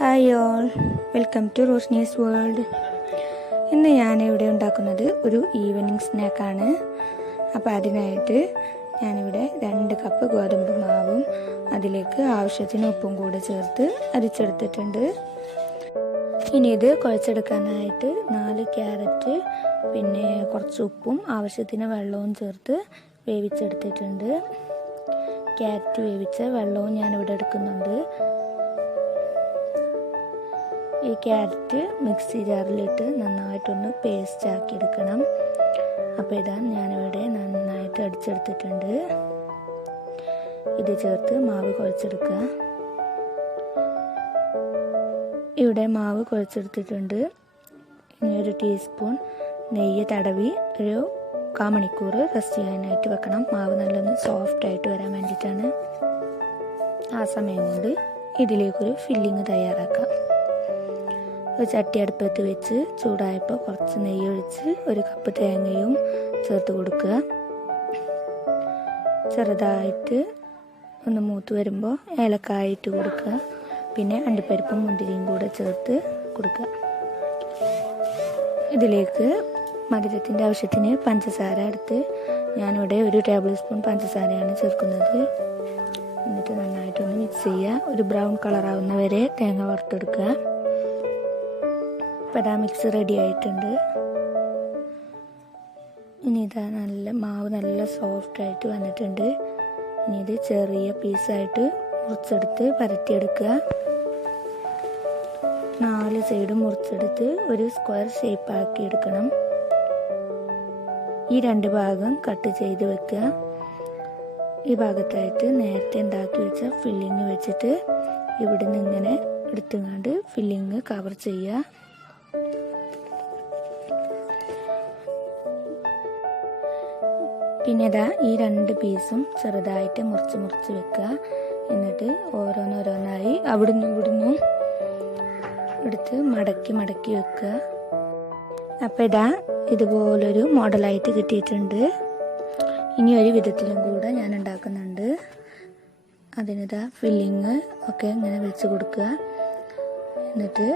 Hi all welcome to Roshni's world ഇന്ന് ഞാൻ ഇവിടെ ഉണ്ടാക്കുന്നത് ഒരു ഈവനിങ് സ്നാക്കാണ് അപ്പോൾ അതിനായിട്ട് ഞാനിവിടെ രണ്ട് കപ്പ് ഗോതമ്പ് മാവും അതിലേക്ക് ആവശ്യത്തിന് ഉപ്പും കൂടെ ചേർത്ത് അരിച്ചെടുത്തിട്ടുണ്ട്. ഇനി ഇത് കുഴച്ചെടുക്കാനായിട്ട് നാല് ക്യാരറ്റ് പിന്നെ കുറച്ച് ഉപ്പും ആവശ്യത്തിന് വെള്ളവും ചേർത്ത് വേവിച്ചെടുത്തിട്ടുണ്ട്. ക്യാരറ്റ് വേവിച്ച വെള്ളവും ഞാനിവിടെ എടുക്കുന്നുണ്ട്. ഈ ക്യാരറ്റ് മിക്സി ജാറിലിട്ട് നന്നായിട്ടൊന്ന് പേസ്റ്റ് ആക്കി എടുക്കണം. അപ്പോൾ ഇതാ ഞാനിവിടെ നന്നായിട്ട് അടിച്ചെടുത്തിട്ടുണ്ട്. ഇത് ചേർത്ത് മാവ് കുഴച്ചെടുക്കുക. ഇവിടെ മാവ് കുഴച്ചെടുത്തിട്ടുണ്ട്. ഇനി ഒരു ടീസ്പൂൺ നെയ്യ് തടവി ഒരു കാമണിക്കൂർ റെസ്റ്റ് ചെയ്യാനായിട്ട് വെക്കണം. മാവ് നല്ലൊന്ന് സോഫ്റ്റ് ആയിട്ട് വരാൻ വേണ്ടിയിട്ടാണ്. ആ സമയം കൊണ്ട് ഇതിലേക്കൊരു ഫില്ലിങ് തയ്യാറാക്കാം. ഒരു ചട്ടി അടുപ്പത്ത് വെച്ച് ചൂടായപ്പോൾ കുറച്ച് നെയ്യ് ഒഴിച്ച് ഒരു കപ്പ് തേങ്ങയും ചേർത്ത് കൊടുക്കുക. ചെറുതായിട്ട് ഒന്ന് മൂത്ത് വരുമ്പോൾ ഏലക്കായ ഇട്ട് കൊടുക്കുക. പിന്നെ അണ്ടിപ്പരിപ്പും മുന്തിരിയും കൂടെ ചേർത്ത് കൊടുക്കുക. ഇതിലേക്ക് മധുരത്തിന്റെ ആവശ്യത്തിന് പഞ്ചസാര എടുത്ത് ഞാനിവിടെ ഒരു ടേബിൾ സ്പൂൺ പഞ്ചസാരയാണ് ചേർക്കുന്നത്. എന്നിട്ട് നന്നായിട്ടൊന്ന് മിക്സ് ചെയ്യുക. ഒരു ബ്രൗൺ കളറാവുന്ന വരെ തേങ്ങ വറുത്തെടുക്കുക. ഇപ്പം മിക്സ് റെഡി ആയിട്ടുണ്ട്. ഇനി ഇതാ നല്ല മാവ് നല്ല സോഫ്റ്റ് ആയിട്ട് വന്നിട്ടുണ്ട്. ഇനി ഇത് ചെറിയ പീസായിട്ട് മുറിച്ചെടുത്ത് പരത്തിയെടുക്കുക. നാല് സൈഡും മുറിച്ചെടുത്ത് ഒരു സ്ക്വയർ ഷേപ്പ് ആക്കി എടുക്കണം. ഈ രണ്ട് ഭാഗം കട്ട് ചെയ്ത് വെക്കുക. ഈ ഭാഗത്തായിട്ട് നേരത്തെ ഉണ്ടാക്കി വെച്ച ഫില്ലിങ് വെച്ചിട്ട് ഇവിടുന്ന് ഇങ്ങനെ എടുത്തുകൊണ്ട് ഫില്ലിങ് കവർ ചെയ്യുക. പിന്നെ ഇതാ ഈ രണ്ട് പീസും ചെറുതായിട്ട് മുറിച്ച് മുറിച്ച് വെക്കുക. എന്നിട്ട് ഓരോന്നോരോന്നായി അവിടുന്ന് ഇവിടുന്ന് എടുത്ത് മടക്കി മടക്കി വെക്കുക. അപ്പം ഇതാ ഇതുപോലൊരു മോഡലായിട്ട് കിട്ടിയിട്ടുണ്ട്. ഇനി ഒരു വിധത്തിലും കൂടെ ഞാൻ ഉണ്ടാക്കുന്നുണ്ട്. അതിനിതാ ഫില്ലിങ് ഒക്കെ ഇങ്ങനെ വെച്ച് കൊടുക്കുക. എന്നിട്ട്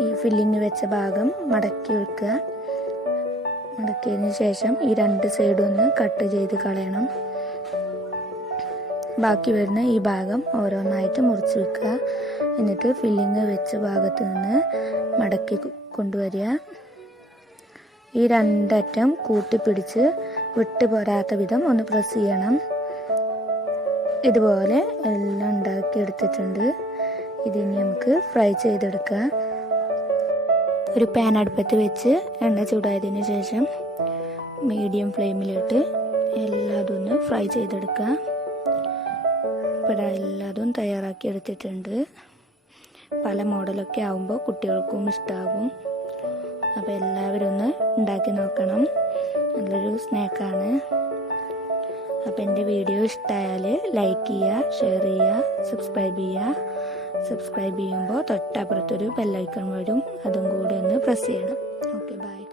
ഈ ഫില്ലിങ് വെച്ച ഭാഗം മടക്കി വെക്കുക മടക്കിയതിന് ശേഷം ഈ രണ്ട് സൈഡും ഒന്ന് കട്ട് ചെയ്ത് കളയണം. ബാക്കി വരുന്ന ഈ ഭാഗം ഓരോന്നായിട്ട് മുറിച്ച് വെക്കുക. എന്നിട്ട് ഫില്ലിങ് വെച്ച ഭാഗത്ത് നിന്ന് മടക്കി കൊണ്ടുവരിക. ഈ രണ്ടറ്റം കൂട്ടിപ്പിടിച്ച് വിട്ടു പോരാത്ത വിധം ഒന്ന് പ്രസ് ചെയ്യണം. ഇതുപോലെ എല്ലാം ഉണ്ടാക്കി എടുത്തിട്ടുണ്ട് ഇതിനി നമുക്ക് ഫ്രൈ ചെയ്തെടുക്കാം. ഒരു പാൻ അടുപ്പത്ത് വെച്ച് എണ്ണ ചൂടായതിന് ശേഷം മീഡിയം ഫ്ലെയിമിലിട്ട് എല്ലാതും ഒന്ന് ഫ്രൈ ചെയ്തെടുക്കുക. ഇവിടെ എല്ലാതും തയ്യാറാക്കി എടുത്തിട്ടുണ്ട് പല മോഡലൊക്കെ ആവുമ്പോൾ കുട്ടികൾക്കും ഇഷ്ടമാകും അപ്പോൾ എല്ലാവരും ഒന്ന് ഉണ്ടാക്കി നോക്കണം. നല്ലൊരു സ്നാക്കാണ് അപ്പോൾ എന്റെ വീഡിയോ ഇഷ്ടമായാൽ ലൈക്ക് ചെയ്യുക ഷെയർ ചെയ്യുക സബ്സ്ക്രൈബ് ചെയ്യുക. സബ്സ്ക്രൈബ് ചെയ്യുമ്പോൾ തൊട്ടപ്പുറത്തൊരു ബെല്ലൈക്കൺ വരും. അതും കൂടെ ഒന്ന് പ്രസ് ചെയ്യണം. Okay bye